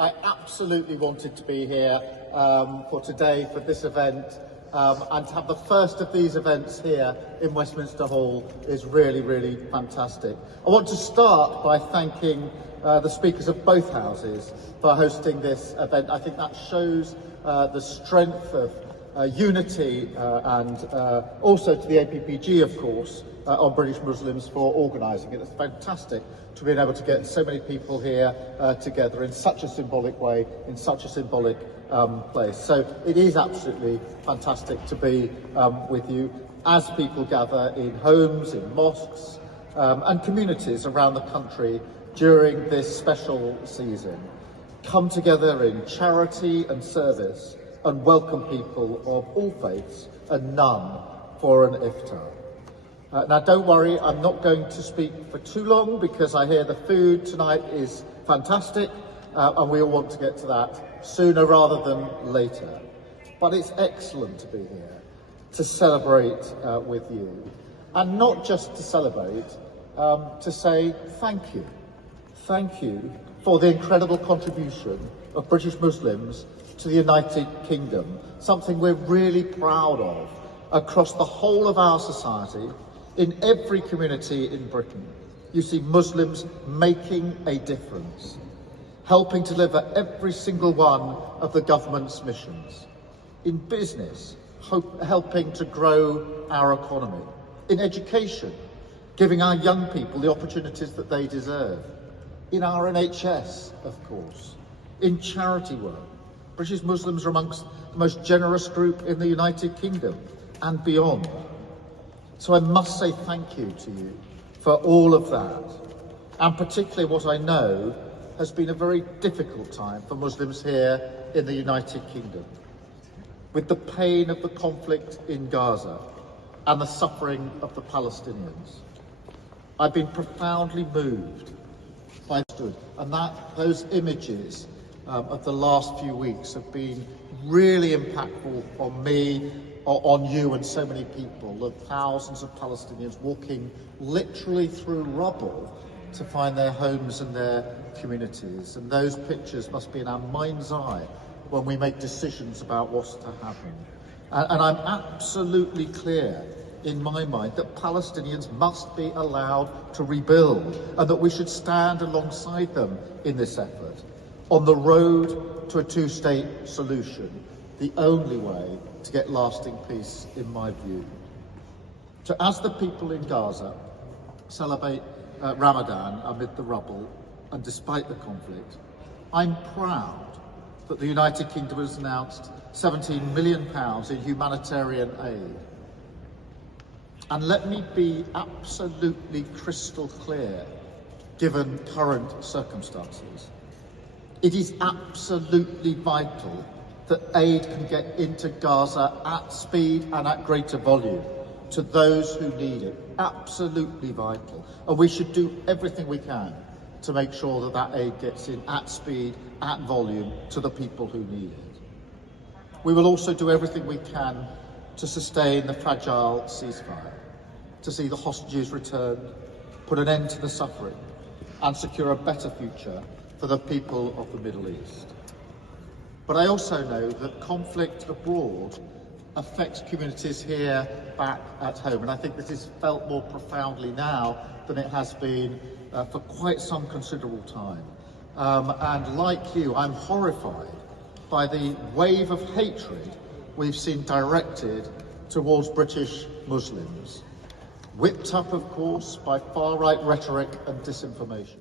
I absolutely wanted to be here for today, for this event, and to have the first of these events here in Westminster Hall is really, really fantastic. I want to start by thanking the speakers of both houses for hosting this event. I think that shows the strength of unity and also to the APPG, of course, on British Muslims for organising it. It's fantastic to be able to get so many people here together in such a symbolic way, in such a symbolic place. So it is absolutely fantastic to be with you as people gather in homes, in mosques and communities around the country during this special season. Come together in charity and service and welcome people of all faiths and none for an iftar. Now don't worry, I'm not going to speak for too long because I hear the food tonight is fantastic and we all want to get to that sooner rather than later. But it's excellent to be here to celebrate with you, and not just to celebrate, to say thank you. Thank you for the incredible contribution of British Muslims to the United Kingdom, something we're really proud of across the whole of our society. In every community in Britain, you see Muslims making a difference, helping to deliver every single one of the government's missions. In business, helping to grow our economy. In education, giving our young people the opportunities that they deserve. In our NHS, of course. In charity work, British Muslims are amongst the most generous group in the United Kingdom and beyond. So I must say thank you to you for all of that, and particularly what I know has been a very difficult time for Muslims here in the United Kingdom, with the pain of the conflict in Gaza and the suffering of the Palestinians. I've been profoundly moved by this, and those images of the last few weeks have been really impactful on me, on you and so many people, of thousands of Palestinians walking literally through rubble to find their homes and their communities. And those pictures must be in our mind's eye when we make decisions about what's to happen. And I'm absolutely clear in my mind that Palestinians must be allowed to rebuild and that we should stand alongside them in this effort on the road to a two-state solution, the only way to get lasting peace, in my view. So as the people in Gaza celebrate Ramadan amid the rubble and despite the conflict, I'm proud that the United Kingdom has announced £17 million in humanitarian aid. And let me be absolutely crystal clear, given current circumstances. It is absolutely vital that aid can get into Gaza at speed and at greater volume to those who need it. Absolutely vital. And we should do everything we can to make sure that that aid gets in at speed, at volume, to the people who need it. We will also do everything we can to sustain the fragile ceasefire, to see the hostages returned, put an end to the suffering, and secure a better future for the people of the Middle East. But I also know that conflict abroad affects communities here back at home, and I think this is felt more profoundly now than it has been for quite some considerable time. And like you, I'm horrified by the wave of hatred we've seen directed towards British Muslims, whipped up, of course, by far-right rhetoric and disinformation.